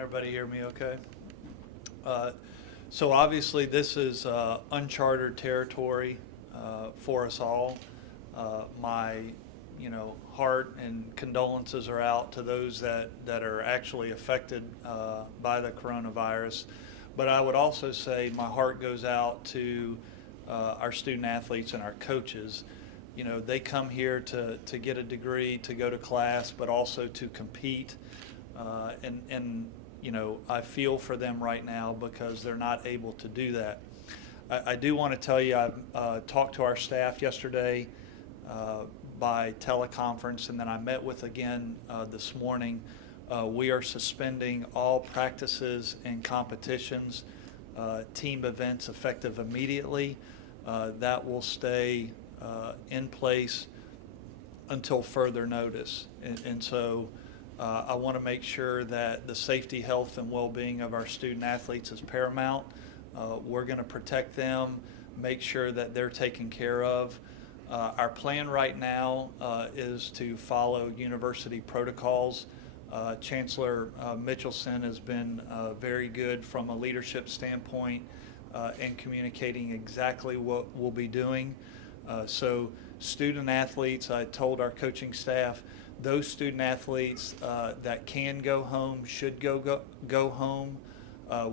everybody hear me okay? So obviously this is uncharted territory for us all. My heart and condolences are out to those that are actually affected by the coronavirus. But I would also say my heart goes out to our student athletes and our coaches. They come here to get a degree, to go to class, but also to compete. And I feel for them right now because they're not able to do that. I do want to tell you, I talked to our staff yesterday by teleconference, and then I met with again this morning. We are suspending all practices and competitions, team events effective immediately. That will stay in place until further notice. And so I want to make sure that the safety, health, and well-being of our student athletes is paramount. We're going to protect them, make sure that they're taken care of. Our plan right now is to follow university protocols. Chancellor Mitchelson has been very good from a leadership standpoint in communicating exactly what we'll be doing. So student athletes, I told our coaching staff, those student athletes that can go home should go home.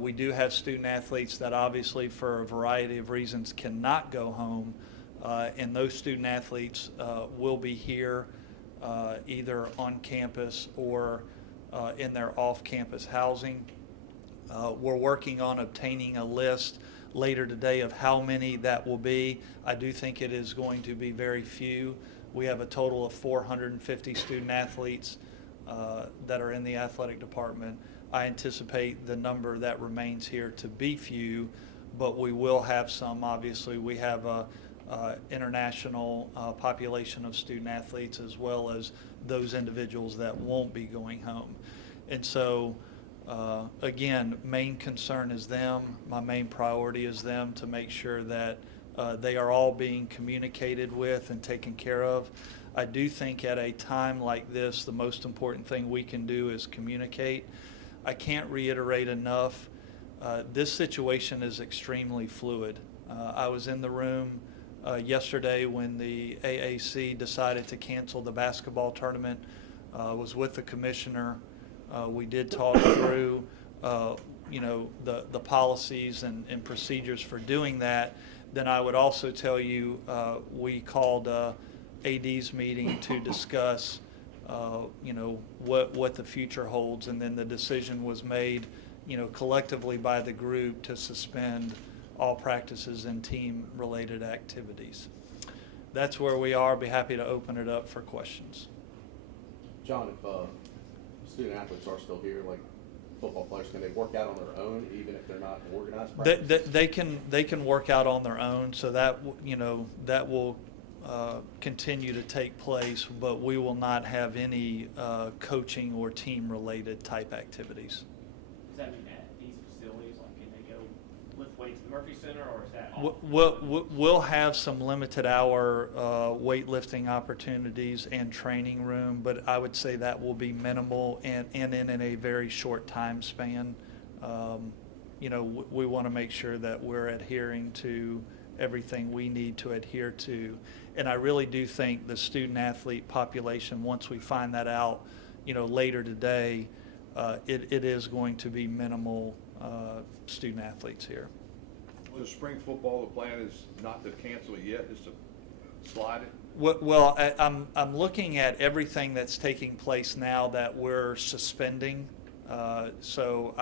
We do have student athletes that obviously for a variety of reasons cannot go home, and those student athletes will be here either on campus or in their off-campus housing. We're working on obtaining a list later today of how many that will be. I do think it is going to be very few. We have a total of 450 student athletes that are in the athletic department. I anticipate the number that remains here to be few, but we will have some. Obviously, we have a international population of student athletes as well as those individuals that won't be going home. And so, again, main concern is them. My main priority is them to make sure that they are all being communicated with and taken care of. I do think at a time like this, the most important thing we can do is communicate. I can't reiterate enough, this situation is extremely fluid. I was in the room yesterday when the AAC decided to cancel the basketball tournament. I was with the commissioner. We did talk through the policies and procedures for doing that. Then I would also tell you we called AD's meeting to discuss what the future holds, and then the decision was made collectively by the group to suspend all practices and team-related activities. That's where we are. Be happy to open it up for questions. John, if student athletes are still here, like football players, can they work out on their own even if they're not organized practice? They can work out on their own, so that that will continue to take place, but we will not have any coaching or team-related type actitivity. Does that mean at these facilities, like can they go lift weights at the Murphy Center, or is that We'll have some limited hour weightlifting opportunities and training room, but I would say that will be minimal and in a very short time span. We want to make sure that we're adhering to everything we need to adhere to. And I really do think the student athlete population, once we find that out, later today, it is going to be minimal student athletes here. The spring football, the plan is not to cancel it yet, just to slide it? Well, I'm looking at everything that's taking place now that we're suspending. So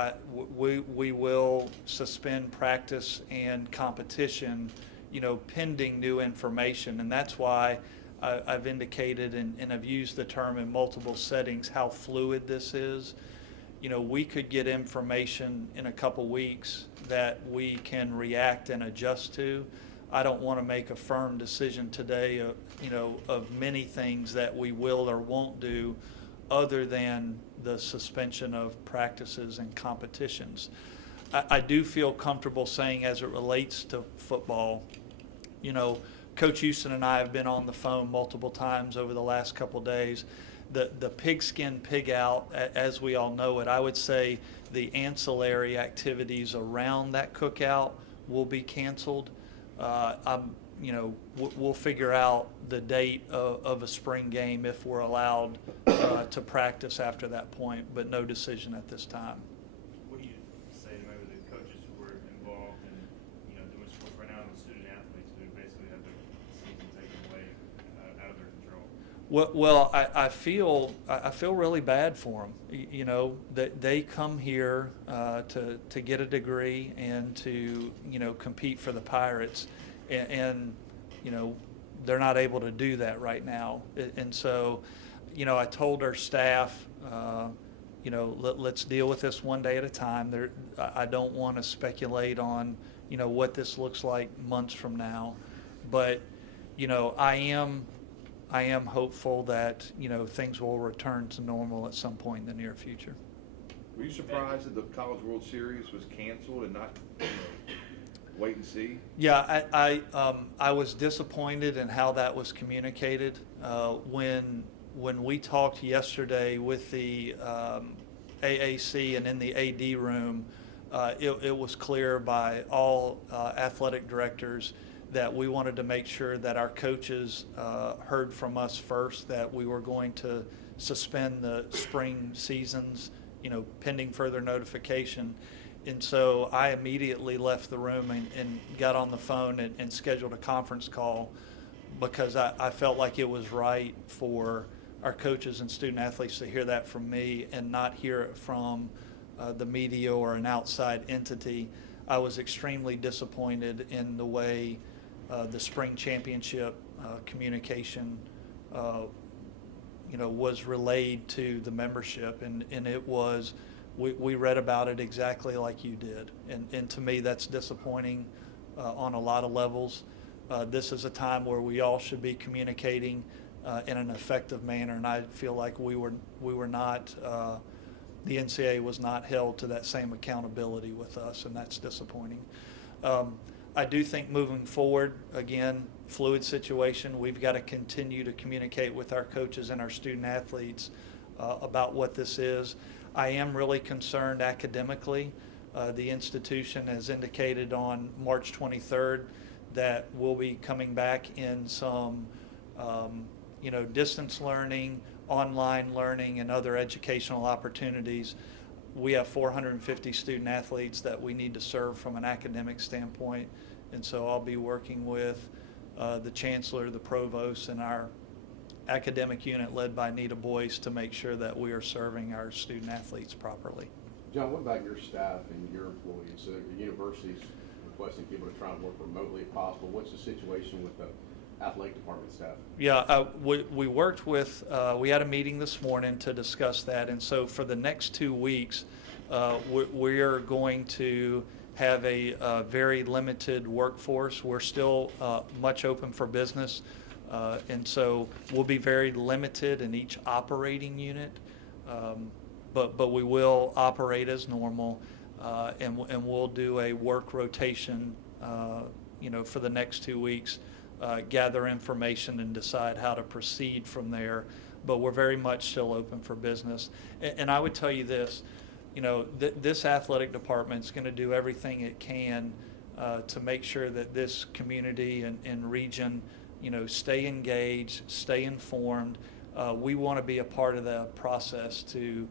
we will suspend practice and competition, pending new information. And that's why I've indicated and I've used the term in multiple settings how fluid this is. We could get information in a couple weeks that we can react and adjust to. I don't want to make a firm decision today of many things that we will or won't do other than the suspension of practices and competitions. I do feel comfortable saying, as it relates to football, Coach Houston and I have been on the phone multiple times over the last couple days. The pigskin pig out, as we all know it, I would say the ancillary activities around that cookout will be canceled. We'll figure out the date of a spring game if we're allowed to practice after that point, but no decision at this time. What do you say to maybe the coaches who were involved in, doing sports right now, and the student athletes who basically have their season taken away out of their control? Well, I feel really bad for them. That they come here to get a degree and to compete for the Pirates, and they're not able to do that right now. And so, I told our staff, let's deal with this one day at a time. I don't want to speculate on what this looks like months from now, but I am hopeful that things will return to normal at some point in the near future. Were you surprised that the College World Series was canceled and not wait and see? Yeah, I was disappointed in how that was communicated. When we talked yesterday with the AAC and in the AD room, it was clear by all athletic directors that we wanted to make sure that our coaches heard from us first that we were going to suspend the spring seasons, pending further notification. And so I immediately left the room and got on the phone and scheduled a conference call because I felt like it was right for our coaches and student athletes to hear that from me and not hear it from the media or an outside entity. I was extremely disappointed in the way the spring championship communication was relayed to the membership, and it was, we read about it exactly like you did, and to me that's disappointing on a lot of levels. This is a time where we all should be communicating in an effective manner, and I feel like we were not, the NCAA was not held to that same accountability with us, and that's disappointing. I do think moving forward, again, fluid situation, we've got to continue to communicate with our coaches and our student athletes about what this is. I am really concerned academically. The institution has indicated on March 23rd that we'll be coming back in some distance learning, online learning, and other educational opportunities. We have 450 student athletes that we need to serve from an academic standpoint, and so I'll be working with the chancellor, the provost, and our academic unit led by Nita Boyce to make sure that we are serving our student athletes properly. John, what about your staff and your employees? So the university's requesting people to try and work remotely if possible. What's the situation with the athletic department staff? Yeah, we worked with, we had a meeting this morning to discuss that, and so for the next 2 weeks, we're going to have a very limited workforce. We're still much open for business, and so we'll be very limited in each operating unit, but we will operate as normal, and we'll do a work rotation, for the next 2 weeks. Gather information and decide how to proceed from there. But we're very much still open for business. And I would tell you this, this athletic department is going to do everything it can to make sure that this community and region, stay engaged, stay informed. We want to be a part of the process to,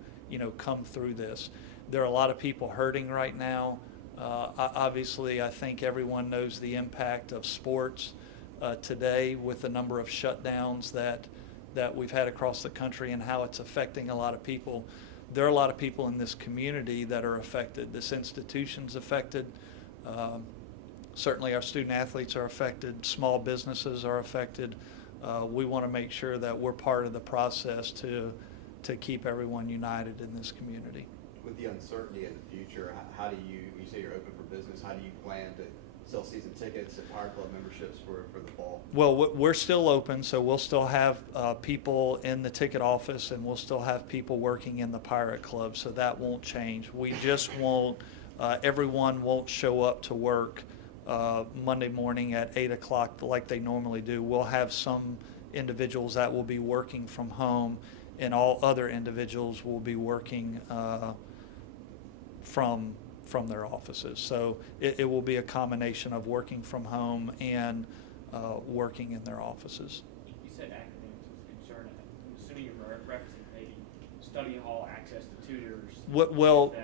come through this. There are a lot of people hurting right now. Obviously, I think everyone knows the impact of sports today with the number of shutdowns that we've had across the country and how it's affecting a lot of people. There are a lot of people in this community that are affected. This institution's affected. Certainly our student athletes are affected. Small businesses are affected. We want to make sure that we're part of the process to keep everyone united in this community. With the uncertainty in the future, how do you say you're open for business, how do you plan to sell season tickets and Pirate Club memberships for the fall? Well, we're still open, so we'll still have people in the ticket office, and we'll still have people working in the Pirate Club, so that won't change. We just won't, everyone won't show up to work Monday morning at 8 o'clock like they normally do. We'll have some individuals that will be working from home, and all other individuals will be working from their offices. So it will be a combination of working from home and working in their offices. You said academics was concerned. I'm assuming you're referencing maybe study hall access to tutors. Well,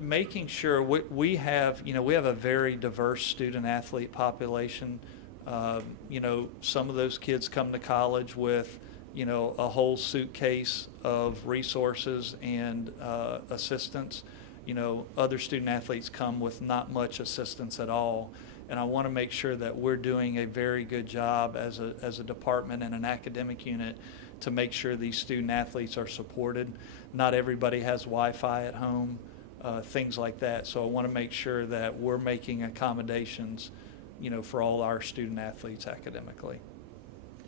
making sure we have a very diverse student athlete population. Some of those kids come to college with, a whole suitcase of resources and assistance. Other student athletes come with not much assistance at all. And I want to make sure that we're doing a very good job as a department and an academic unit to make sure these student athletes are supported. Not everybody has Wi-Fi at home, things like that. So I want to make sure that we're making accommodations, for all our student athletes academically.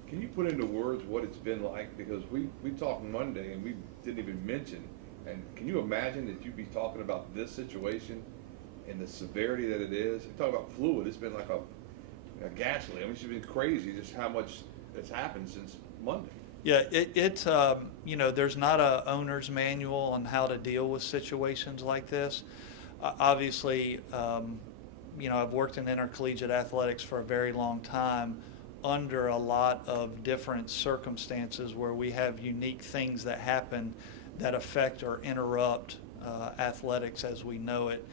Can you put into words what it's been like? Because we talked Monday and we didn't even mention, and can you imagine that you'd be talking about this situation and the severity that it is? You talk about fluid, it's been like a gas leak. I mean, it's been crazy just how much it's happened since Monday. Yeah, there's not a owner's manual on how to deal with situations like this. Obviously, I've worked in intercollegiate athletics for a very long time under a lot of different circumstances where we have unique things that happen that affect or interrupt athletics as we know it.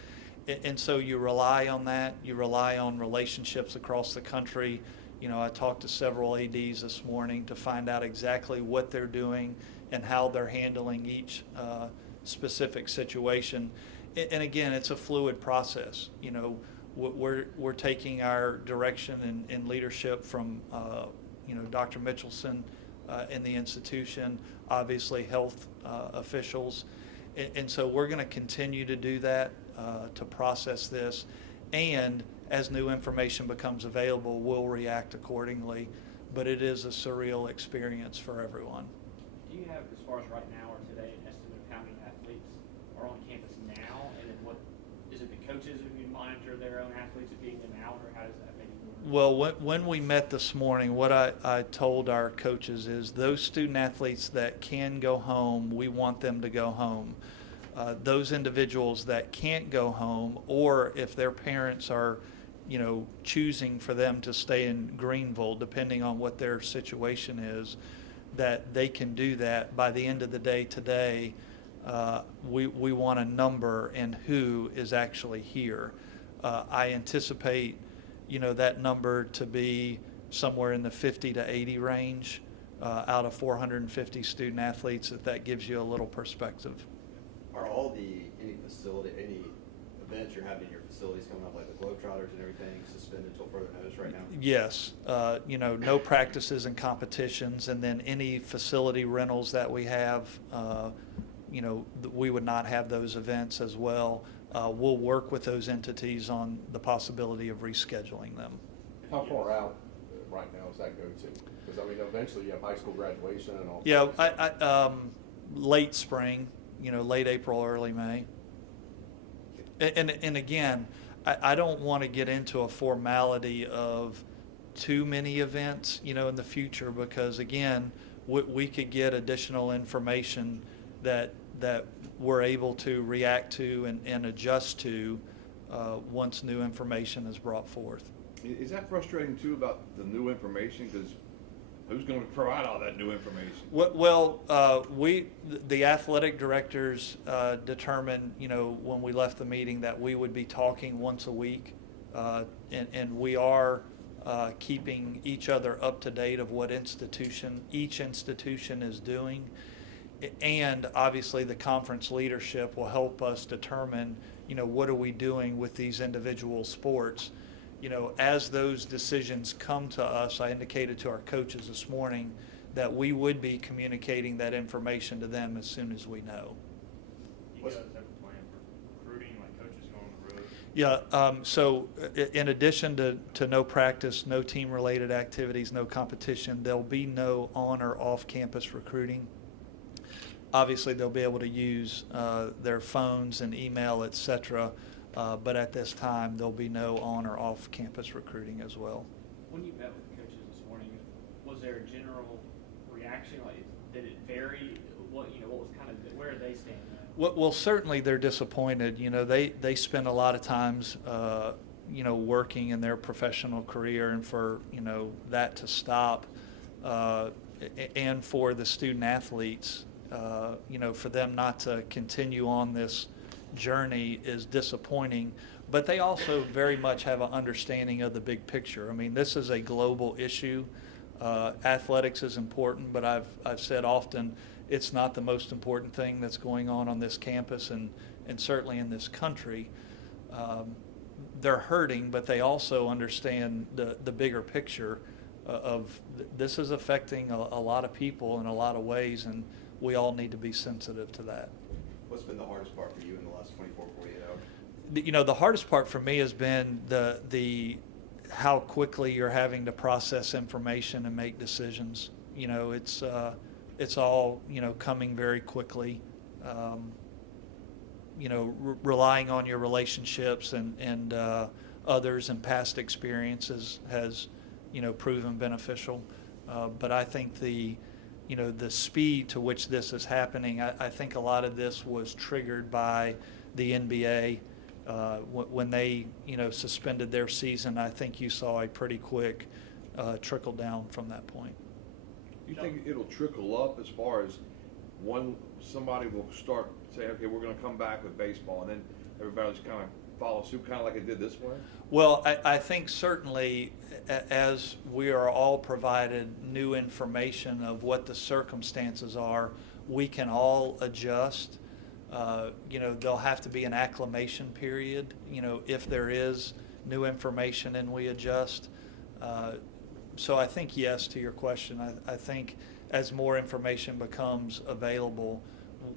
And so you rely on that. You rely on relationships across the country. I talked to several ADs this morning to find out exactly what they're doing and how they're handling each specific situation. And again, it's a fluid process. We're taking our direction and leadership from Dr. Mitchelson in the institution, obviously health officials, and so we're going to continue to do that to process this, and as new information becomes available, we'll react accordingly. But it is a surreal experience for everyone. Do you have, as far as right now or today, an estimate of how many athletes are on campus now, and then what is it? The coaches who monitor their own athletes being them out, or how does that maybe work? Well, when we met this morning, what I told our coaches is those student athletes that can go home, we want them to go home. Those individuals that can't go home, or if their parents are, choosing for them to stay in Greenville, depending on what their situation is, that they can do that. By the end of the day today, we want a number and who is actually here. I anticipate, that number to be somewhere in the 50 to 80 range out of 450 student athletes, if that gives you a little perspective. Are all any events you're having in your facilities coming up, like the Globetrotters and everything, suspended until further notice right now? Yes. No practices and competitions, and then any facility rentals that we have, we would not have those events as well. We'll work with those entities on the possibility of rescheduling them. How far out right now does that go to? Because, eventually you have high school graduation and all. Yeah, I late spring, late April, early May. And again, I don't want to get into a formality of too many events, in the future, because again, we could get additional information that we're able to react to and adjust to once new information is brought forth. Is that frustrating too about the new information? Because who's going to provide all that new information? Well, the athletic directors determined, when we left the meeting, that we would be talking once a week, and we are keeping each other up to date of what each institution is doing. And obviously the conference leadership will help us determine, what are we doing with these individual sports. As those decisions come to us, I indicated to our coaches this morning that we would be communicating that information to them as soon as we know. You guys have a plan for recruiting, like coaches going on the road? Yeah, so in addition to no practice, no team-related activities, no competition, there'll be no on or off-campus recruiting. Obviously, they'll be able to use their phones and email, etc., But at this time, there'll be no on or off campus recruiting as well. When you met with the coaches this morning, was there a general reaction? Like, did it vary? What was kind of, where are they standing at? Well, certainly they're disappointed. They spend a lot of times, working in their professional career, and for, that to stop, and for the student athletes, for them not to continue on this journey is disappointing. But they also very much have an understanding of the big picture. I mean, this is a global issue. Athletics is important, but I've said often it's not the most important thing that's going on this campus and certainly in this country. They're hurting, but they also understand the bigger picture of this is affecting a lot of people in a lot of ways, and we all need to be sensitive to that. What's been the hardest part for you in the last 24, 48 hours? The hardest part for me has been the how quickly you're having to process information and make decisions. It's all, coming very quickly. Relying on your relationships and others and past experiences has, proven beneficial. But I think the speed to which this is happening, I think a lot of this was triggered by the NBA. When they, suspended their season, I think you saw a pretty quick trickle down from that point. You think it'll trickle up as far as somebody will start say, okay, we're going to come back with baseball, and then everybody just kind of follow suit, kind of like it did this way? Well, I think certainly as we are all provided new information of what the circumstances are, we can all adjust. There'll have to be an acclimation period, if there is new information and we adjust. So I think yes to your question. I think as more information becomes available,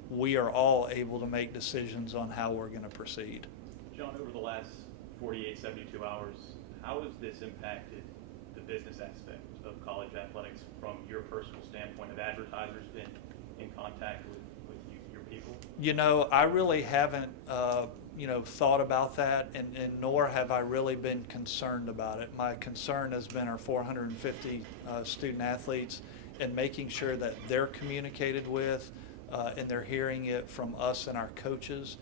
we are all able to make decisions on how we're going to proceed. John, over the last 48, 72 hours, how has this impacted the business aspect of college athletics from your personal standpoint? Have advertisers been in contact with your people? I really haven't, thought about that, and nor have I really been concerned about it. My concern has been our 450 student athletes and making sure that they're communicated with and they're hearing it from us and our coaches.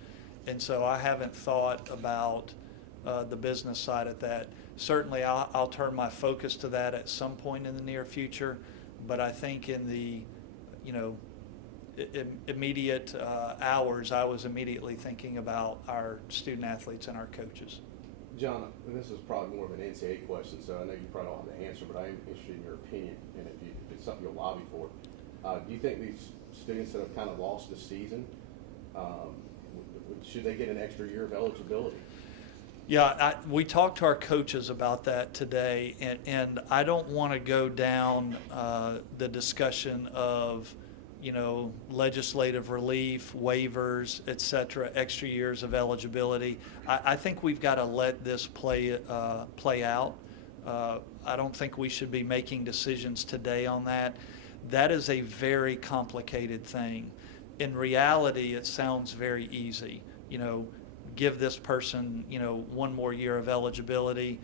And so I haven't thought about the business side of that. Certainly I'll turn my focus to that at some point in the near future, but I think in the, immediate hours, I was immediately thinking about our student athletes and our coaches. John, and this is probably more of an NCAA question, so I know you probably don't have the answer, but I am interested in your opinion, and if it's something you'll lobby for. Do you think these students that have kind of lost the season, should they get an extra year of eligibility? Yeah, we talked to our coaches about that today, and I don't want to go down the discussion of, legislative relief, waivers, et cetera, extra years of eligibility. I think we've got to let this play out. I don't think we should be making decisions today on that. That is a very complicated thing. In reality, it sounds very easy. Give this person, one more year of eligibility.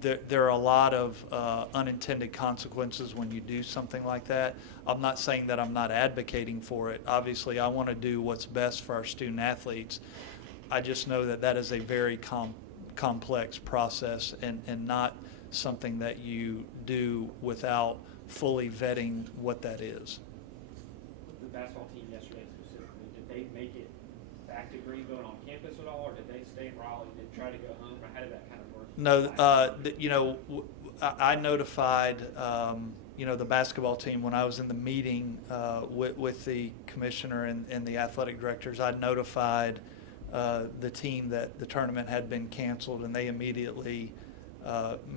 There are a lot of unintended consequences when you do something like that. I'm not saying that I'm not advocating for it. Obviously, I want to do what's best for our student athletes. I just know that is a very complex process and not something that you do without fully vetting what that is. With the basketball team yesterday specifically, did they make it back to Greenville and on campus at all, or did they stay in Raleigh and try to go home, or how did that kind of work? No, I notified, the basketball team when I was in the meeting with the commissioner and the athletic directors. I notified the team that the tournament had been canceled, and they immediately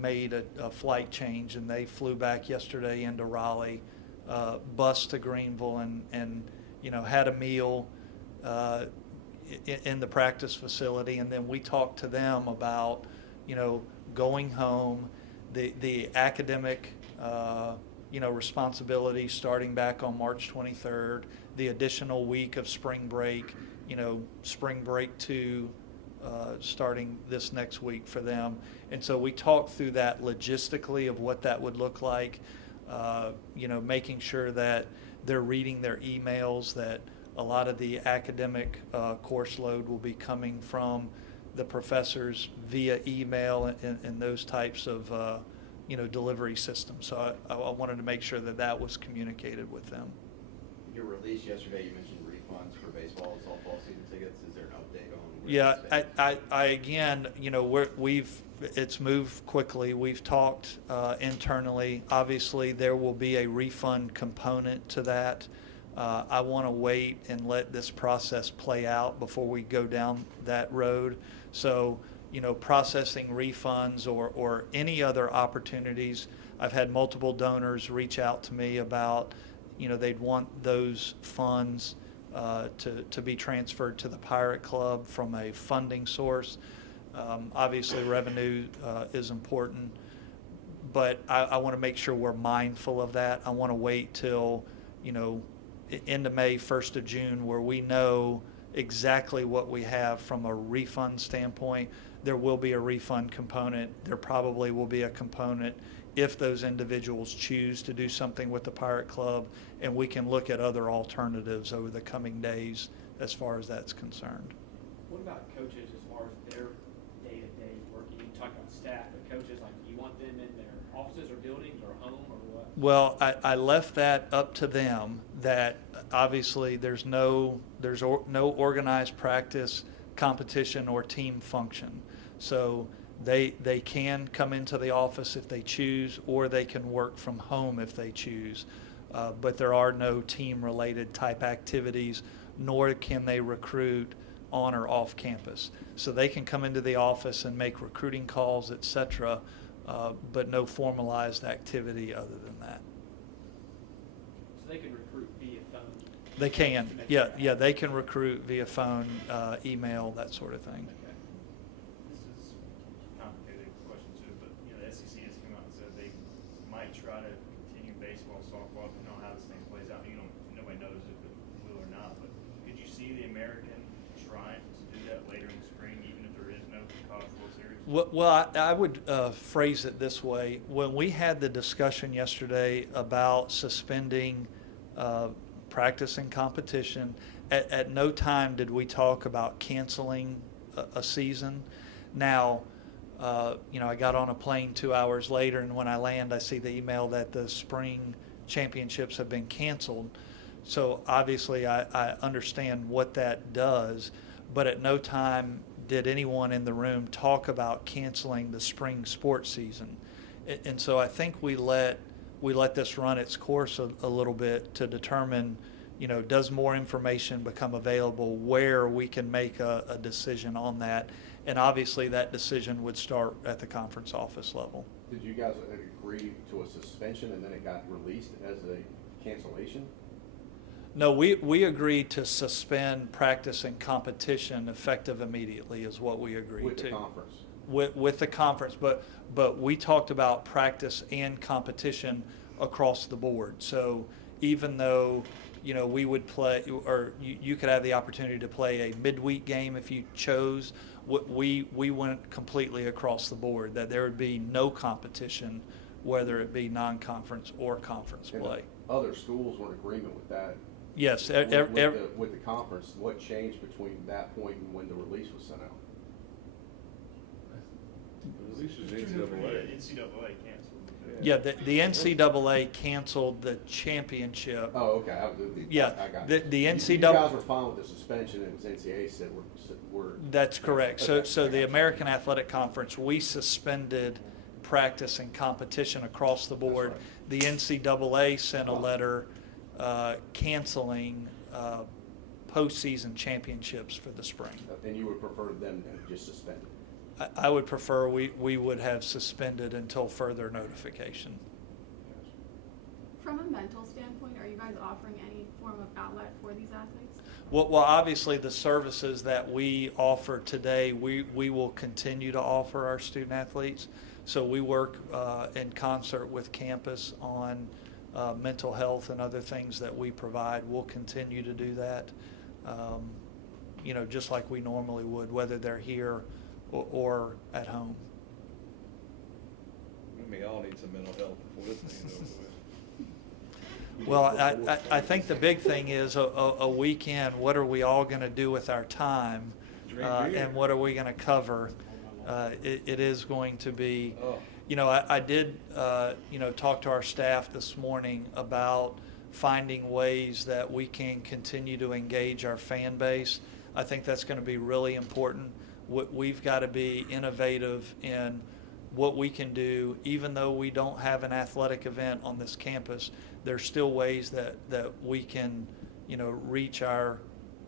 made a flight change, and they flew back yesterday into Raleigh, bus to Greenville, and had a meal in the practice facility, and then we talked to them about going home, the academic responsibility starting back on March 23rd, the additional week of spring break, spring break 2 starting this next week for them. And so we talked through that logistically of what that would look like, making sure that they're reading their emails, that a lot of the academic course load will be coming from the professors via email and those types of delivery systems. So I wanted to make sure that that was communicated with them. Your release yesterday, you mentioned refunds for baseball and softball season tickets. Is there an update on where Yeah, that's at? I again, it's moved quickly. We've talked internally. Obviously, there will be a refund component to that. I want to wait and let this process play out before we go down that road. So, processing refunds or any other opportunities. I've had multiple donors reach out to me about, they'd want those funds to be transferred to the Pirate Club from a funding source. Obviously, revenue is important, but I want to make sure we're mindful of that. I want to wait till, end of May, 1st of June, where we know exactly what we have from a refund standpoint. There will be a refund component. There probably will be a component if those individuals choose to do something with the Pirate Club, and we can look at other alternatives over the coming days as far as that's concerned. What about coaches as far as their day-to-day work? You talk about staff, but coaches, like, do you want them in their offices or buildings or home or what? Well, I left that up to them. That obviously there's no organized practice, competition, or team function. So they can come into the office if they choose, or they can work from home if they choose. But there are no team-related type activities, nor can they recruit on or off campus. So they can come into the office and make recruiting calls, et cetera, but no formalized activity other than that. So they can recruit via phone? They can, yeah, they can recruit via phone, email, that sort of thing. Okay. This is a complicated question too, but, the SEC has come out and said they might try to continue baseball, softball, depending on how this thing plays out. Nobody knows if it will or not, but could you see the American trying to do that later in the spring, even if there is no College World Series? Well, I would phrase it this way. When we had the discussion yesterday about suspending practice and competition, at no time did we talk about canceling a season. Now, I got on a plane 2 hours later, and when I land, I see the email that the spring championships have been canceled. So obviously, I understand what that does, but at no time did anyone in the room talk about canceling the spring sports season. And so I think we let this run its course a little bit to determine, does more information become available where we can make a decision on that. And obviously that decision would start at the conference office level. Did you guys agree to a suspension and then it got released as a cancellation? No, we agreed to suspend practice and competition effective immediately is what we agreed With to. the conference? With the conference, but we talked about practice and competition across the board. So even though, we would play, or you could have the opportunity to play a midweek game if you chose, we went completely across the board, that there would be no competition, whether it be non-conference or conference And play. other schools were in agreement with that. Yes, With the conference, what changed between that point and when the release was sent out? The release was Yeah, NCAA. NCAA canceled. yeah, the NCAA canceled the championship. Oh, okay. Yeah, I got the it. NCAA You guys were fine with the suspension, and it was NCAA said we're. That's correct. Okay, So I the got you. American Athletic Conference, we suspended practice and competition across the board. The NCAA sent a letter canceling postseason championships for the spring. And you would prefer them to just suspend it? I would prefer we would have suspended until further notification. From a mental standpoint, are you guys offering any form of outlet for these athletes? Well, obviously, the services that we offer today, we will continue to offer our student athletes. So we work in concert with campus on mental health and other things that we provide. We'll continue to do that. you know, just like we normally would, whether they're here or at home. We may all need some mental health before this thing is over with. Well, I think the big thing is a weekend, what are we all going to do with our time? Drink beer. And what are we going to cover? It is going to be, Oh. you know, I did, you know, talk to our staff this morning about finding ways that we can continue to engage our fan base. I think that's going to be really important. We've got to be innovative in what we can do. Even though we don't have an athletic event on this campus, there's still ways that we can, you know, reach our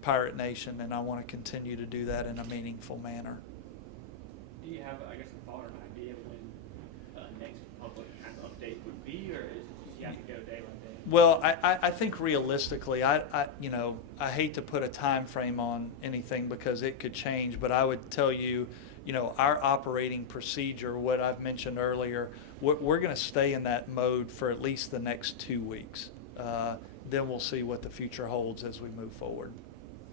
Pirate Nation, and I want to continue to do that in a meaningful manner. Do you have, I guess, a thought or an idea when next public kind of update would be, or is it just you have to go day by day? Well, I think realistically, you know, I hate to put a time frame on anything because it could change, but I would tell you, you know, our operating procedure, what I've mentioned earlier, we're going to stay in that mode for at least the next 2 weeks. Then we'll see what the future holds as we move forward.